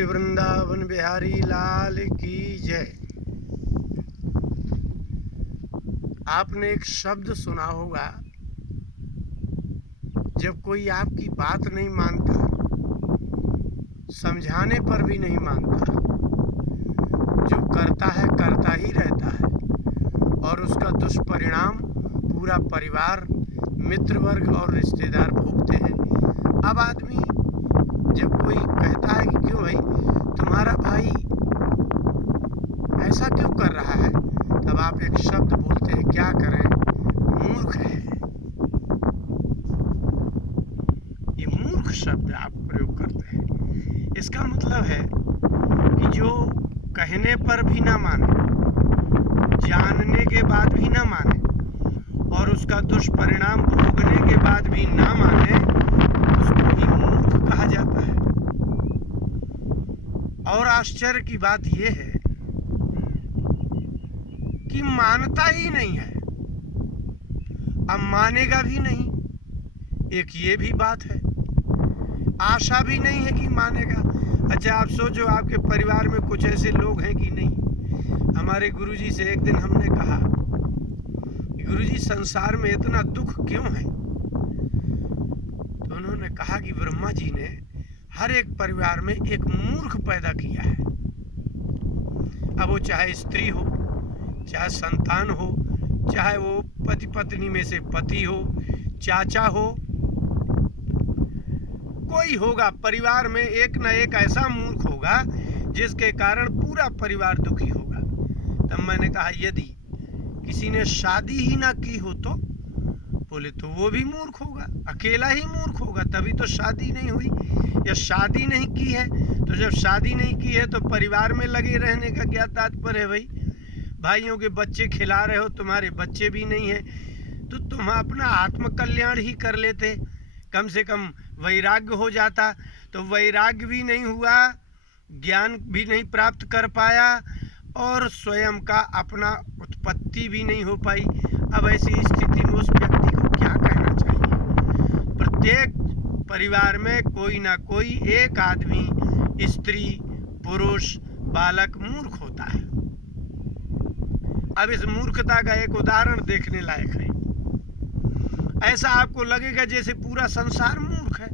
बोले वृंदावन बिहारी लाल की जय। आपने एक शब्द सुना होगा, जब कोई आपकी बात नहीं मानता, समझाने पर भी नहीं मानता, जो करता है करता ही रहता है और उसका दुष्परिणाम पूरा परिवार, मित्र वर्ग और रिश्तेदार भोगते हैं। अब आदमी जब कोई कहता है कि क्यों भाई तुम्हारा भाई ऐसा क्यों कर रहा है, तब आप एक शब्द बोलते हैं, क्या करें, मूर्ख है। ये मूर्ख शब्द आप प्रयोग करते हैं। इसका मतलब है कि जो कहने पर भी ना माने, जानने के बाद भी ना माने और उसका दुष्परिणाम भोगने के बाद भी ना माने, उसको ही मूर्ख कहा जाता है। और आश्चर्य की बात यह है कि मानता ही नहीं है, अब मानेगा भी नहीं। एक ये भी बात है, आशा भी नहीं है कि मानेगा। अच्छा, आप सोचो आपके परिवार में कुछ ऐसे लोग हैं कि नहीं। हमारे गुरुजी से एक दिन हमने कहा, गुरुजी संसार में इतना दुख क्यों है? तो उन्होंने कहा कि ब्रह्मा जी ने हर एक परिवार में एक मूर्ख पैदा किया है। अब वो चाहे स्त्री हो, चाहे संतान हो, चाहे वो पति पत्नी में से पति हो, चाचा हो, कोई होगा परिवार में एक न एक ऐसा मूर्ख होगा जिसके कारण पूरा परिवार दुखी होगा। तब मैंने कहा यदि किसी ने शादी ही ना की हो तो बोले तो वो भी मूर्ख होगा, अकेला ही मूर्ख होगा, तभी तो शादी नहीं हुई। या शादी नहीं की है तो जब शादी नहीं की है तो परिवार में लगे रहने का क्या तात्पर्य है? भाई भाइयों के बच्चे खिला रहे हो, तुम्हारे बच्चे भी नहीं है तो तुम अपना आत्मकल्याण ही कर लेते, कम से कम वैराग्य हो जाता। तो वैराग्य भी नहीं हुआ, ज्ञान भी नहीं प्राप्त कर पाया और स्वयं का अपना उत्पत्ति भी नहीं हो पाई। अब ऐसी स्थिति में उस व्यक्ति को क्या कहना चाहिए? प्रत्येक परिवार में कोई ना कोई एक आदमी, स्त्री, पुरुष, बालक मूर्ख होता है। अब इस मूर्खता का एक उदाहरण देखने लायक है। ऐसा आपको लगेगा जैसे पूरा संसार मूर्ख है।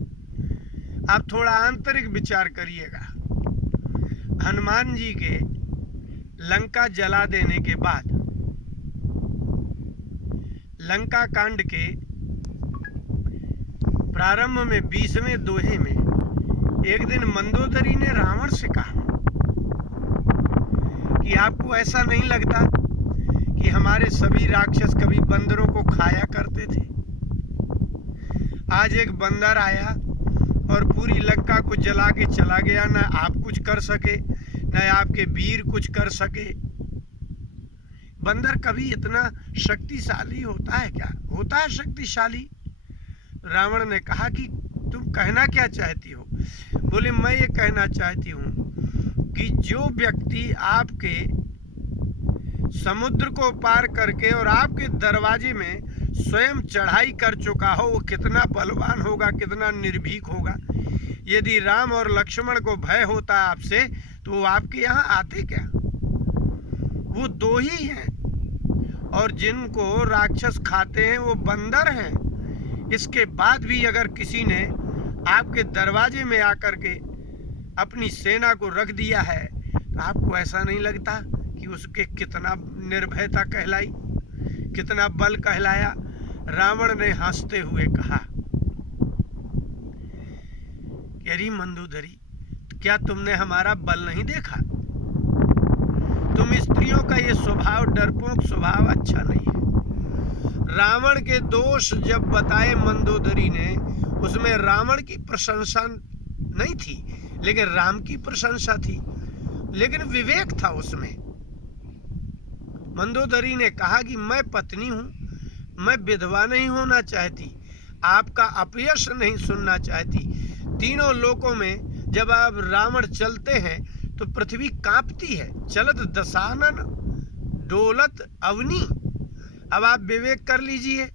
आप थोड़ा आंतरिक विचार करिएगा। हनुमान जी के लंका जला देने के बाद लंका कांड के प्रारंभ में 20वें दोहे में एक दिन मंदोदरी ने रावण से कहा कि आपको ऐसा नहीं लगता कि हमारे सभी राक्षस कभी बंदरों को खाया करते थे? आज एक बंदर आया और पूरी लंका को जला के चला गया, न आप कुछ कर सके, न आपके वीर कुछ कर सके। बंदर कभी इतना शक्तिशाली होता है क्या? होता है शक्तिशाली? रावण ने कहा कि तुम कहना क्या चाहती हो? बोले मैं ये कहना चाहती हूँ कि जो व्यक्ति आपके समुद्र को पार करके और आपके दरवाजे में स्वयं चढ़ाई कर चुका हो, वो कितना बलवान होगा, कितना निर्भीक होगा। यदि राम और लक्ष्मण को भय होता आपसे तो वो आपके यहाँ आते क्या? वो दो ही हैं और जिनको राक्षस खाते हैं वो बंदर हैं। इसके बाद भी अगर किसी ने आपके दरवाजे में आकर के अपनी सेना को रख दिया है तो आपको ऐसा नहीं लगता कि उसके कितना निर्भयता कहलाई, कितना बल कहलाया? रावण ने हंसते हुए कहा कि अरे मंदोदरी, क्या तुमने हमारा बल नहीं देखा? तुम स्त्रियों का ये स्वभाव, डरपोक स्वभाव अच्छा नहीं है। रावण के दोष जब बताए मंदोदरी ने, उसमें रावण की प्रशंसा नहीं थी लेकिन राम की प्रशंसा थी, लेकिन विवेक था उसमें। मंदोदरी ने कहा कि मैं पत्नी हूं, मैं विधवा नहीं होना चाहती, आपका अपयश नहीं सुनना चाहती। तीनों लोकों में जब आप रावण चलते हैं तो पृथ्वी कांपती है, चलत दशानन डोलत अवनी। अब आप विवेक कर लीजिए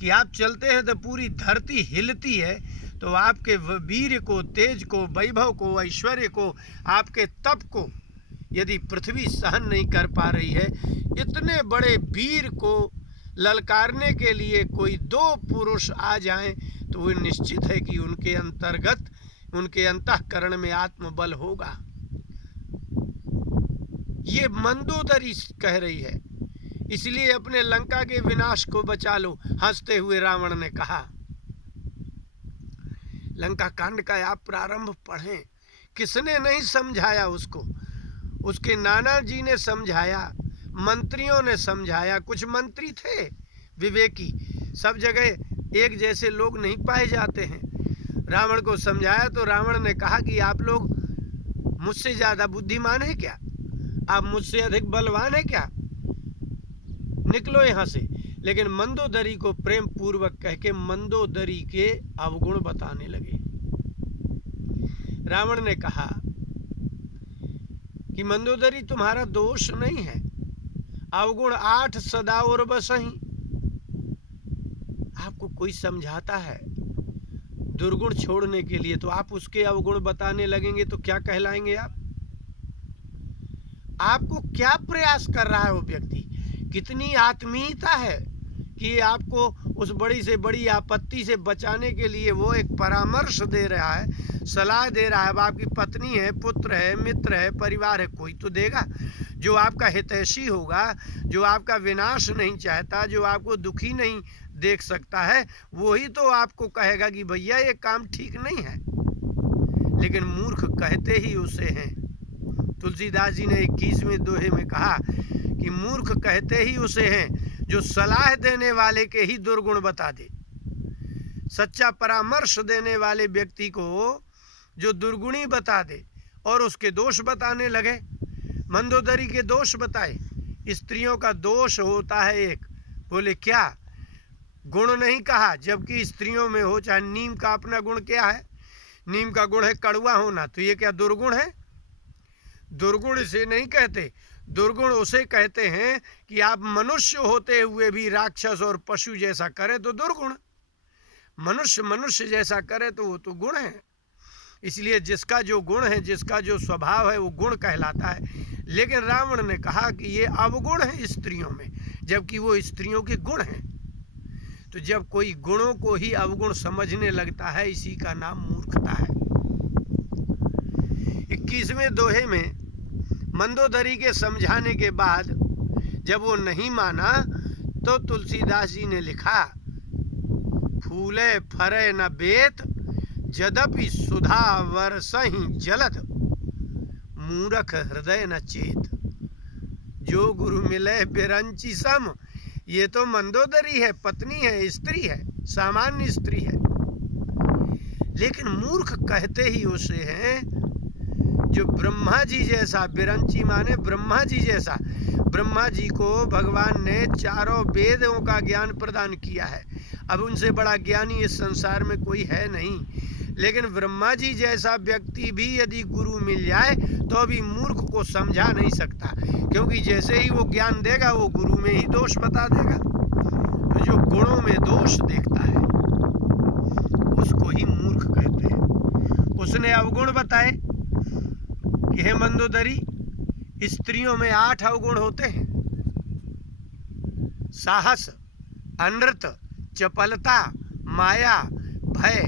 कि आप चलते हैं तो पूरी धरती हिलती है, तो आपके वीर को, तेज को, वैभव को, ऐश्वर्य को, आपके तप को यदि पृथ्वी सहन नहीं कर पा रही है, इतने बड़े वीर को ललकारने के लिए कोई दो पुरुष आ जाएं, तो वो निश्चित है कि उनके अंतर्गत, उनके अंतःकरण में आत्मबल होगा। ये मंदोदरी कह रही है। इसलिए अपने लंका के विनाश को बचा लो, हंसते हुए रावण ने कहा। लंका कांड का आप प्रारंभ पढ़ें। किसने नहीं समझाया उसको? उसके नाना जी ने समझाया, मंत्रियों ने समझाया। कुछ मंत्री थे विवेकी, सब जगह एक जैसे लोग नहीं पाए जाते हैं। रावण को समझाया तो रावण ने कहा कि आप लोग मुझसे ज्यादा बुद्धिमान है क्या? आप मुझसे अधिक बलवान है क्या? निकलो यहाँ से। लेकिन मंदोदरी को प्रेम पूर्वक कह के मंदोदरी के अवगुण बताने लगे। रावण ने कहा कि मंदोदरी तुम्हारा दोष नहीं है, अवगुण 8 सदा और बसही। आपको कोई समझाता है दुर्गुण छोड़ने के लिए, तो आप उसके अवगुण बताने लगेंगे तो क्या कहलाएंगे आप? आपको क्या प्रयास कर रहा है वो व्यक्ति? कितनी आत्मीयता है कि आपको उस बड़ी से बड़ी आपत्ति से बचाने के लिए वो एक परामर्श दे रहा है, सलाह दे रहा है। अब आपकी पत्नी है, पुत्र है, मित्र है, परिवार है, कोई तो देगा जो आपका हितैषी होगा, जो आपका विनाश नहीं चाहता, जो आपको दुखी नहीं देख सकता है, वही तो आपको कहेगा कि भैया ये काम ठीक नहीं है। लेकिन मूर्ख कहते ही उसे हैं। तुलसीदास जी ने 21वें दोहे में कहा कि मूर्ख कहते ही उसे हैं जो सलाह देने वाले के ही दुर्गुण बता दे। सच्चा परामर्श देने वाले व्यक्ति को जो दुर्गुणी बता दे और उसके दोष बताने लगे। मंदोदरी के दोष बताए। स्त्रियों का दोष होता है एक। बोले क्या? गुण नहीं कहा, जबकि स्त्रियों में हो। चाहे नीम का अपना गुण क्या है? नीम का गुण है कड़वा होना, तो ये क्या दुर्गुण है? दुर्गुण इसे नहीं कहते। दुर्गुण उसे कहते हैं कि आप मनुष्य होते हुए भी राक्षस और पशु जैसा करे तो दुर्गुण। मनुष्य मनुष्य जैसा करे तो वो तो गुण है। इसलिए जिसका जो गुण है, जिसका जो स्वभाव है, वो गुण कहलाता है। लेकिन रावण ने कहा कि ये अवगुण है स्त्रियों में, जबकि वो स्त्रियों के गुण हैं। तो जब कोई गुणों को ही अवगुण समझने लगता है, इसी का नाम मूर्खता है। 21वें दोहे में मंदोदरी के समझाने के बाद जब वो नहीं माना तो तुलसीदास जी ने लिखा, फूले फरे न बेत यद्यपि सुधा वरसहि जलद, मूरख हृदय न चेत, जो गुरु मिले बिरंची सम। ये तो मंदोदरी है, पत्नी है, स्त्री है, सामान्य स्त्री है। लेकिन मूर्ख कहते ही उसे हैं जो ब्रह्मा जी जैसा, बिरंची माने ब्रह्मा जी जैसा। ब्रह्मा जी को भगवान ने चारों वेदों का ज्ञान प्रदान किया है। अब उनसे बड़ा ज्ञानी इस संसार में कोई है नहीं। लेकिन ब्रह्मा जी जैसा व्यक्ति भी यदि गुरु मिल जाए तो अभी मूर्ख को समझा नहीं सकता, क्योंकि जैसे ही वो ज्ञान देगा वो गुरु में ही दोष बता देगा। तो जो गुणों में दोष देखता है उसको ही मूर्ख कहते हैं। उसने अवगुण बताए कि हे मंदोदरी, स्त्रियों में 8 अवगुण होते हैं। साहस, अनृत, चपलता, माया, भय,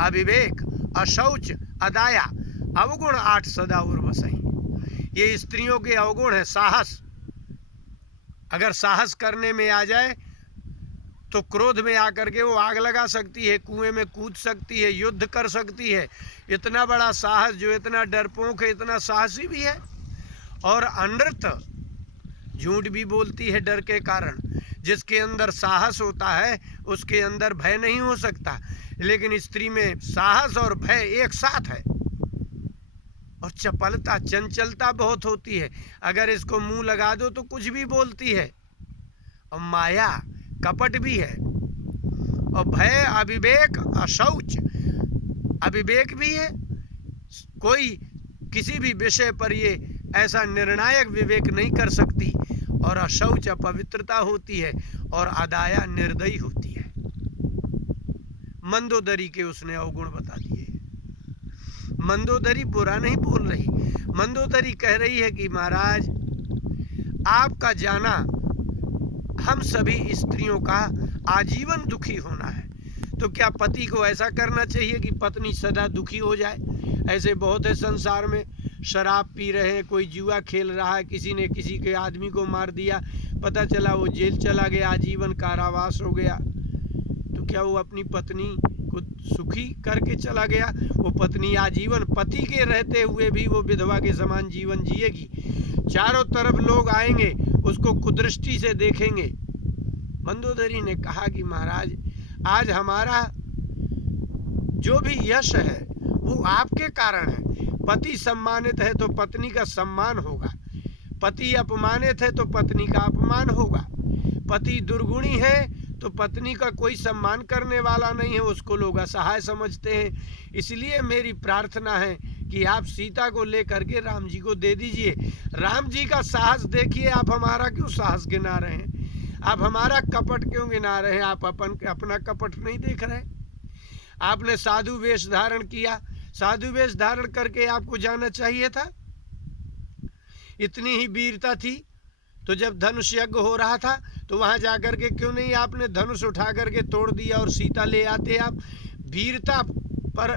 अविवेक, अशौच, अदाया। अवगुण 8 सदा और बसही। ये स्त्रियों के अवगुण है। साहस, अगर साहस करने में आ जाए तो क्रोध में आकर के वो आग लगा सकती है, कुएं में कूद सकती है, युद्ध कर सकती है। इतना बड़ा साहस, जो इतना डरपोक है, इतना साहसी भी है। और अनृत, झूठ भी बोलती है डर के कारण। जिसके अंदर साहस होता है उसके अंदर भय नहीं हो सकता, लेकिन स्त्री में साहस और भय एक साथ है। और चपलता, चंचलता बहुत होती है। अगर इसको मुंह लगा दो तो कुछ भी बोलती है। और माया, कपट भी है। और भय, अविवेक, अशौच, अविवेक भी है। कोई किसी भी विषय पर ये ऐसा निर्णायक विवेक नहीं कर सकती। और अशौच, अपवित्रता होती है। और अदाया, निर्दयी होती है। मंदोदरी के उसने अवगुण बता दिए। मंदोदरी बुरा नहीं बोल रही, मंदोदरी कह रही है कि महाराज आपका जाना हम सभी स्त्रियों का आजीवन दुखी होना है। तो क्या पति को ऐसा करना चाहिए कि पत्नी सदा दुखी हो जाए? ऐसे बहुत है संसार में, शराब पी रहे हैं, कोई जुआ खेल रहा है, किसी ने किसी के आदमी को मार दिया, पता चला वो जेल चला गया, आजीवन कारावास हो गया। तो क्या वो अपनी पत्नी को सुखी करके चला गया? वो पत्नी आजीवन पति के रहते हुए भी वो विधवा के समान जीवन जिएगी। चारों तरफ लोग आएंगे, उसको कुदृष्टि से देखेंगे। मंदोदरी ने कहा कि महाराज आज हमारा जो भी यश है वो आपके कारण है। पति सम्मानित है तो पत्नी का सम्मान होगा, पति अपमानित है तो पत्नी का अपमान होगा। पति दुर्गुणी है तो पत्नी का कोई सम्मान करने वाला नहीं है, उसको लोग असहाय समझते हैं। इसलिए मेरी प्रार्थना है कि आप सीता को लेकर के राम जी को दे दीजिए। राम जी का साहस देखिए, आप हमारा क्यों साहस गिना रहे हैं? आप हमारा कपट क्यों गिना रहे हैं? आप अपना कपट नहीं देख रहे? आपने साधु वेश धारण किया, साधु वेश धारण करके आपको जाना चाहिए था। इतनी ही वीरता थी तो जब धनुष यज्ञ हो रहा था तो वहां जाकर के क्यों नहीं आपने धनुष उठा करके तोड़ दिया और सीता ले आते? आप वीरता पर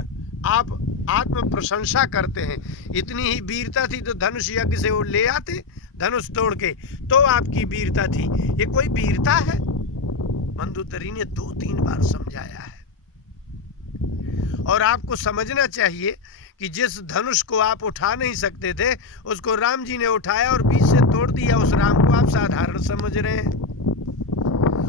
आप आत्म प्रशंसा करते हैं। इतनी ही वीरता थी तो धनुष यज्ञ से वो ले आते धनुष तोड़ के, तो आपकी वीरता थी। ये कोई वीरता है? मंदोदरी ने 2-3 बार समझाया है। और आपको समझना चाहिए कि जिस धनुष को आप उठा नहीं सकते थे उसको राम जी ने उठाया और बीच से तोड़ दिया। उस राम को आप साधारण समझ रहे हैं।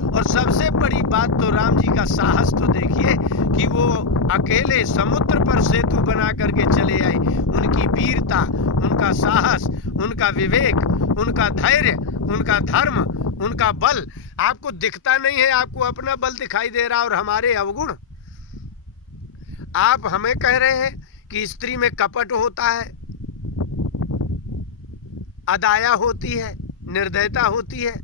और सबसे बड़ी बात तो राम जी का साहस तो देखिए कि वो अकेले समुद्र पर सेतु बना करके चले आए। उनकी वीरता, उनका साहस, उनका विवेक, उनका धैर्य, उनका धर्म, उनका बल आपको दिखता नहीं है। आपको अपना बल दिखाई दे रहा और हमारे अवगुण। आप हमें कह रहे हैं कि स्त्री में कपट होता है, अदाया होती है, निर्दयता होती है।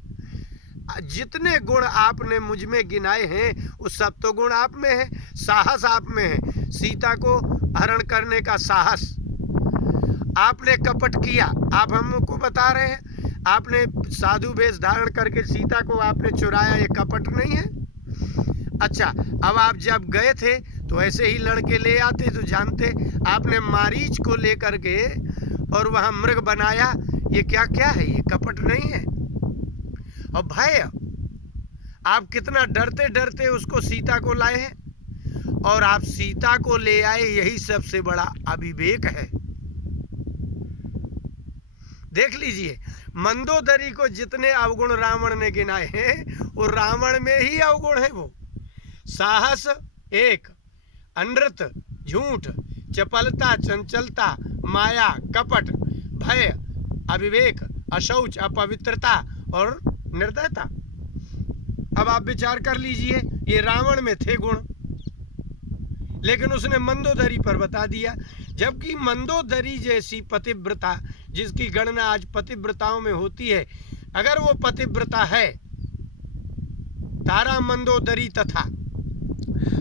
जितने गुण आपने मुझ में गिनाए हैं वो सब तो गुण आप में है, साहस आप में है। सीता को हरण करने का साहस, आपने कपट किया, आप हमको बता रहे हैं। आपने साधु वेश धारण करके सीता को आपने चुराया, ये कपट नहीं है? अच्छा, अब आप जब गए थे तो ऐसे ही लड़के ले आते तो जानते। आपने मारीच को लेकर के और वहां मृग बनाया, ये क्या क्या है? ये कपट नहीं है? और भय, आप कितना डरते डरते उसको सीता को लाए हैं और आप सीता को ले आए, यही सबसे बड़ा अविवेक है। देख लीजिए, मंदोदरी को जितने अवगुण रावण ने गिनाए हैं वो रावण में ही अवगुण है। वो साहस एक, अनृत, झूठ, चपलता, चंचलता, माया, कपट, भय, अविवेक, अशौच, अपवित्रता और निर्दयता। अब आप विचार कर लीजिए, ये रावण में थे गुण, लेकिन उसने मंदोदरी पर बता दिया। जबकि मंदोदरी जैसी पतिव्रता, जिसकी गणना आज पतिव्रताओं में होती है, अगर वो पतिव्रता है, तारा मंदोदरी तथा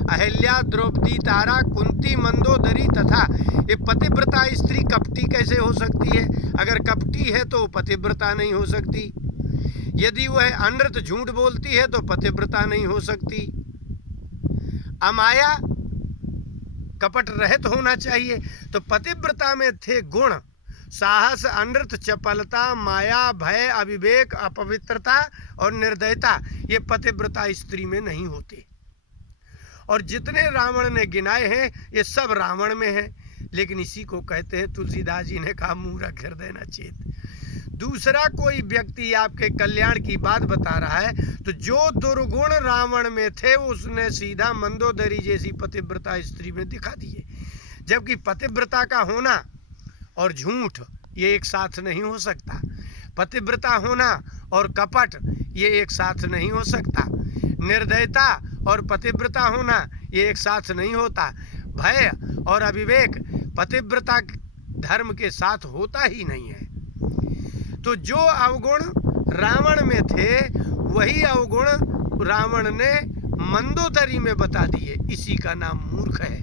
अहिल्या, द्रौपदी, तारा, कुंती, मंदोदरी तथा, ये पतिव्रता स्त्री कपटी कैसे हो सकती है? अगर कपटी है तो पतिव्रता नहीं हो सकती। यदि वह अनृत, झूठ बोलती है तो पतिव्रता नहीं हो सकती। अमाया, कपट रहित होना चाहिए। तो पतिव्रता में थे गुण, साहस, अनृत, चपलता, माया, भय, अविवेक, अपवित्रता और निर्दयता। ये पतिव्रता स्त्री में नहीं होते। और जितने रावण ने गिनाए हैं ये सब रावण में है। लेकिन इसी को कहते हैं, तुलसीदास जी ने कहा, मूर्ख हृदय न चेत। दूसरा कोई व्यक्ति आपके कल्याण की बात बता रहा है तो जो दुर्गुण रावण में थे उसने सीधा मंदोदरी जैसी पतिव्रता स्त्री में दिखा दिए। जबकि पतिव्रता का होना और झूठ ये एक साथ नहीं हो सकता। पतिव्रता होना और कपट ये एक साथ नहीं हो सकता। निर्दयता और पतिव्रता होना ये एक साथ नहीं होता। भय और अविवेक पतिव्रता धर्म के साथ होता ही नहीं है। तो जो अवगुण रावण में थे वही अवगुण रावण ने मंदोदरी में बता दिए, इसी का नाम मूर्ख है।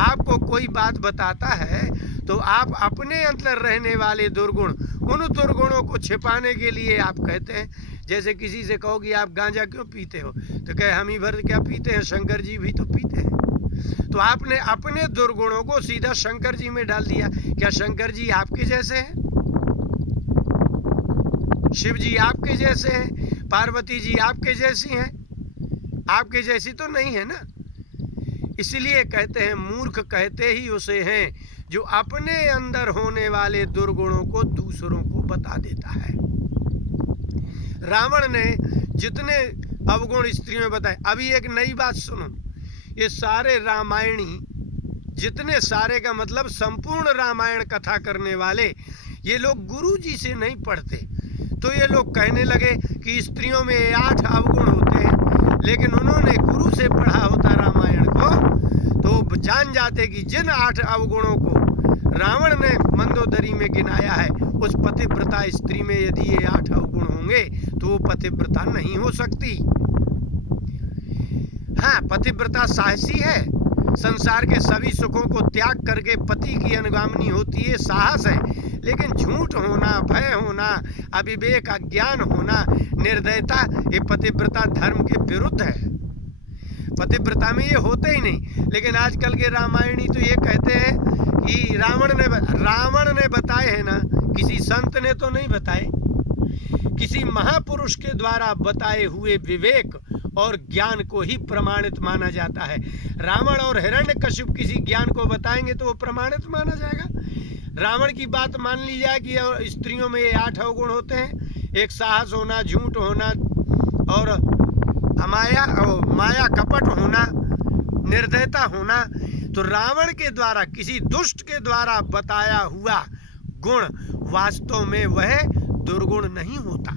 आपको कोई बात बताता है तो आप अपने अंदर रहने वाले दुर्गुण, उन दुर्गुणों को छिपाने के लिए आप कहते हैं। जैसे किसी से कहो कि आप गांजा क्यों पीते हो, तो कहे हम ही भर क्या पीते हैं, शंकर जी भी तो पीते हैं। तो आपने अपने दुर्गुणों को सीधा शंकर जी में डाल दिया। क्या शंकर जी आपके जैसे हैं? शिव जी आपके जैसे हैं? पार्वती जी आपके जैसी हैं? आपके जैसी तो नहीं है ना। इसलिए कहते हैं मूर्ख कहते ही उसे हैं जो अपने अंदर होने वाले दुर्गुणों को दूसरों को बता देता है। रावण ने जितने अवगुण स्त्रियों में बताए, अभी एक नई बात सुनो, ये सारे रामायणी, जितने सारे का मतलब संपूर्ण रामायण कथा करने वाले, ये लोग गुरु जी से नहीं पढ़ते। तो ये लोग कहने लगे कि स्त्रियों में 8 अवगुण होते हैं, लेकिन उन्होंने गुरु से पढ़ा होता रामायण को, तो जान जाते कि जिन 8 अवगुणों को रावण ने मंदोदरी में गिनाया है, उस पतिव्रता स्त्री में यदि ये 8 अवगुण होंगे तो वो पतिव्रता नहीं हो सकती। हाँ, पतिव्रता साहसी है, संसार के सभी सुखों को त्याग करके पति की अनुगामिनी होती है, साहस है। लेकिन झूठ होना, भय होना, अविवेक, अज्ञान होना, निर्दयता, ये पतिव्रता धर्म के विरुद्ध है। पतिव्रता में ये होते ही नहीं। लेकिन आजकल के रामायणी तो ये कहते हैं कि रावण ने बताए हैं ना, किसी संत ने तो नहीं बताए, किसी महापुरुष के द्वारा बताए हुए विवेक और ज्ञान को ही प्रमाणित माना जाता है। रावण और हिरण्यकशिप किसी ज्ञान को बताएंगे तो वो प्रमाणित माना जाएगा। रावण की बात मान ली जाए कि स्त्रियों में ये 8 अवगुण होते हैं, एक साहस होना, झूठ होना और माया कपट होना, निर्दयता होना। तो रावण के द्वारा, किसी दुष्ट के द्वारा बताया हुआ गुण वास्तव में वह दुर्गुण नहीं होता।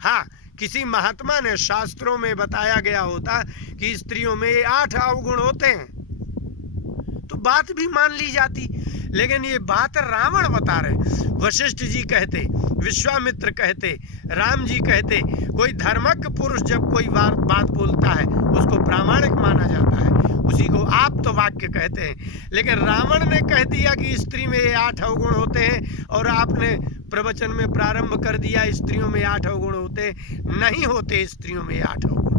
हाँ, किसी महात्मा ने शास्त्रों में बताया गया होता कि स्त्रियों में ये 8 अवगुण होते हैं तो बात भी मान ली जाती। लेकिन ये बात रावण बता रहे। वशिष्ठ जी कहते, विश्वामित्र कहते, राम जी कहते, कोई धर्मज्ञ पुरुष जब कोई बात बोलता है उसको प्रामाणिक माना जाता है, उसी को आप तो वाक्य कहते हैं। लेकिन रावण ने कह दिया कि स्त्री में ये 8 अवगुण होते हैं और आपने प्रवचन में प्रारंभ कर दिया स्त्रियों में 8 अवगुण होते। नहीं होते स्त्रियों में 8 अवगुण,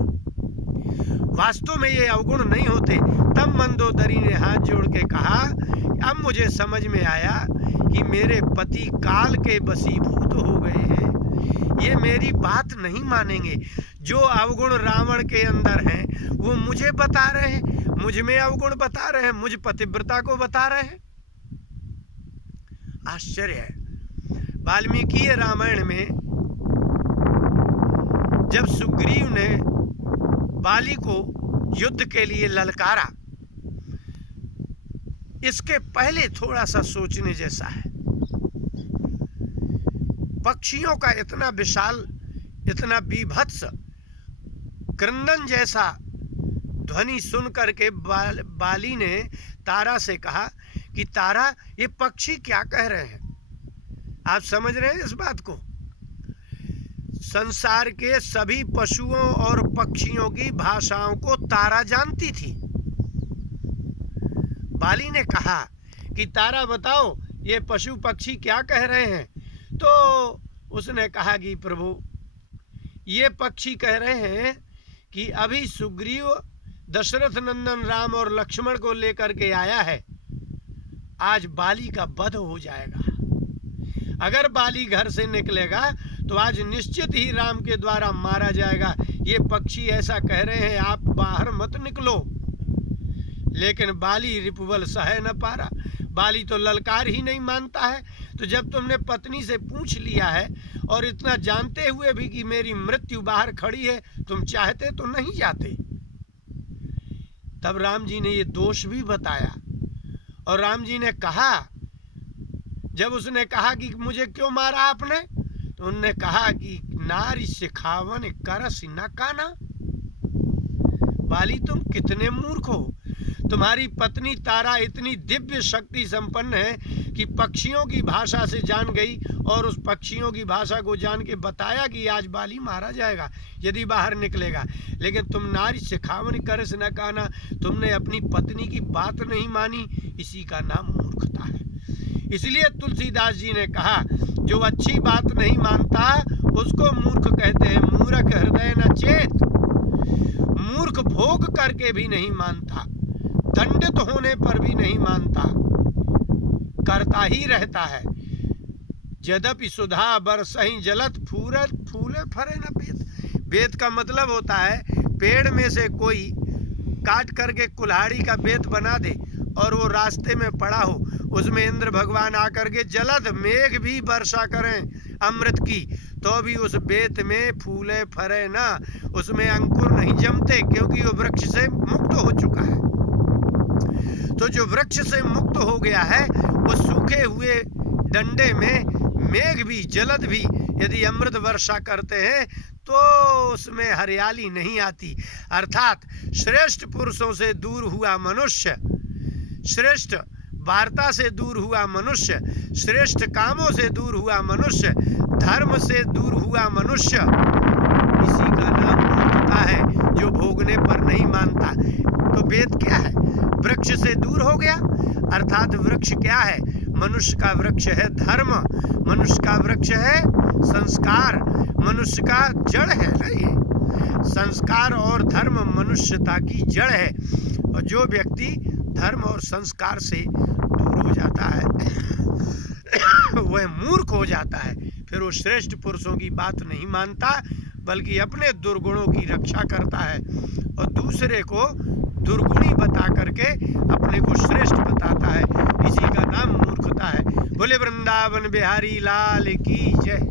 वास्तव में ये अवगुण नहीं होते। तब मंदोदरी ने हाथ जोड़ के कहा, अब मुझे समझ में आया कि मेरे पति काल के वशीभूत हो गए हैं, ये मेरी बात नहीं मानेंगे। जो अवगुण रावण के अंदर हैं वो मुझे बता रहे हैं, मुझ में अवगुण बता रहे हैं, मुझ पतिव्रता को बता रहे हैं। आश्चर्य है। वाल्मीकि रामायण में जब सुग्रीव ने बाली को युद्ध के लिए ललकारा, इसके पहले थोड़ा सा सोचने जैसा है। पक्षियों का इतना विशाल, इतना बीभत्स क्रंदन जैसा ध्वनि सुन करके बाली ने तारा से कहा कि तारा, ये पक्षी क्या कह रहे हैं? आप समझ रहे हैं इस बात को? संसार के सभी पशुओं और पक्षियों की भाषाओं को तारा जानती थी। बाली ने कहा कि तारा बताओ, ये पशु पक्षी क्या कह रहे हैं? तो उसने कहा कि प्रभु, ये पक्षी कह रहे हैं कि अभी सुग्रीव दशरथ नंदन राम और लक्ष्मण को लेकर के आया है, आज बाली का वध हो जाएगा। अगर बाली घर से निकलेगा तो आज निश्चित ही राम के द्वारा मारा जाएगा। ये पक्षी ऐसा कह रहे हैं, आप बाहर मत निकलो। लेकिन बाली रिपुबल सह न पारा। बाली तो ललकार ही नहीं मानता है। तो जब तुमने पत्नी से पूछ लिया है और इतना जानते हुए भी कि मेरी मृत्यु बाहर खड़ी है, तुम चाहते तो नहीं जाते। तब राम जी ने ये दोष भी बताया और राम जी ने कहा, जब उसने कहा कि मुझे क्यों मारा आपने, तो उन्होंने कहा कि नारी सिखावन करस न काना। बाली, तुम कितने मूर्ख हो। तुम्हारी पत्नी तारा इतनी दिव्य शक्ति संपन्न है कि पक्षियों की भाषा से जान गई और उस पक्षियों की भाषा को जान के बताया कि आज बाली मारा जाएगा यदि बाहर निकलेगा। लेकिन तुम नारी सिखावन करस न काना, तुमने अपनी पत्नी की बात नहीं मानी, इसी का नाम मूर्खता है। इसलिए तुलसीदास जी ने कहा जो अच्छी बात नहीं मानता उसको मूर्ख कहते हैं। मूर्ख हृदय न चेत, मूर्ख भोग करके भी नहीं मानता, दंडित होने पर भी नहीं मानता, करता ही रहता है। यद्यपि सुधा बरसहि जलत फूरत फूले फरे न बेत। बेत का मतलब होता है पेड़ में से कोई काट करके कुल्हाड़ी का बेत बना दे और वो रास्ते में पड़ा हो, उसमें इंद्र भगवान आकर के जलद मेघ भी वर्षा करें अमृत की, तो भी उस बेत में फूले फरे ना, उसमें अंकुर नहीं जमते, क्योंकि वो वृक्ष से मुक्त हो चुका है। तो जो वृक्ष से मुक्त हो गया है वो सूखे हुए डंडे में मेघ भी जलद भी यदि अमृत वर्षा करते हैं तो उसमें हरियाली नहीं आती। अर्थात श्रेष्ठ पुरुषों से दूर हुआ मनुष्य, श्रेष्ठ वार्ता से दूर हुआ मनुष्य, श्रेष्ठ कामों से दूर हुआ मनुष्य, धर्म से दूर हुआ मनुष्य, इसी का नाम मूर्खता है, जो भोगने पर नहीं मानता। तो वेद क्या है? वृक्ष से दूर हो गया, अर्थात वृक्ष क्या है? मनुष्य का वृक्ष है धर्म, मनुष्य का वृक्ष है संस्कार, मनुष्य का जड़ है ना ये संस्कार और धर्म मनुष्यता की जड़ है। और जो व्यक्ति धर्म और संस्कार से दूर हो जाता है वह मूर्ख हो जाता है। फिर वो श्रेष्ठ पुरुषों की बात नहीं मानता बल्कि अपने दुर्गुणों की रक्षा करता है और दूसरे को दुर्गुणी बता करके अपने को श्रेष्ठ बताता है। इसी का नाम मूर्खता है। बोले वृंदावन बिहारी लाल की जय।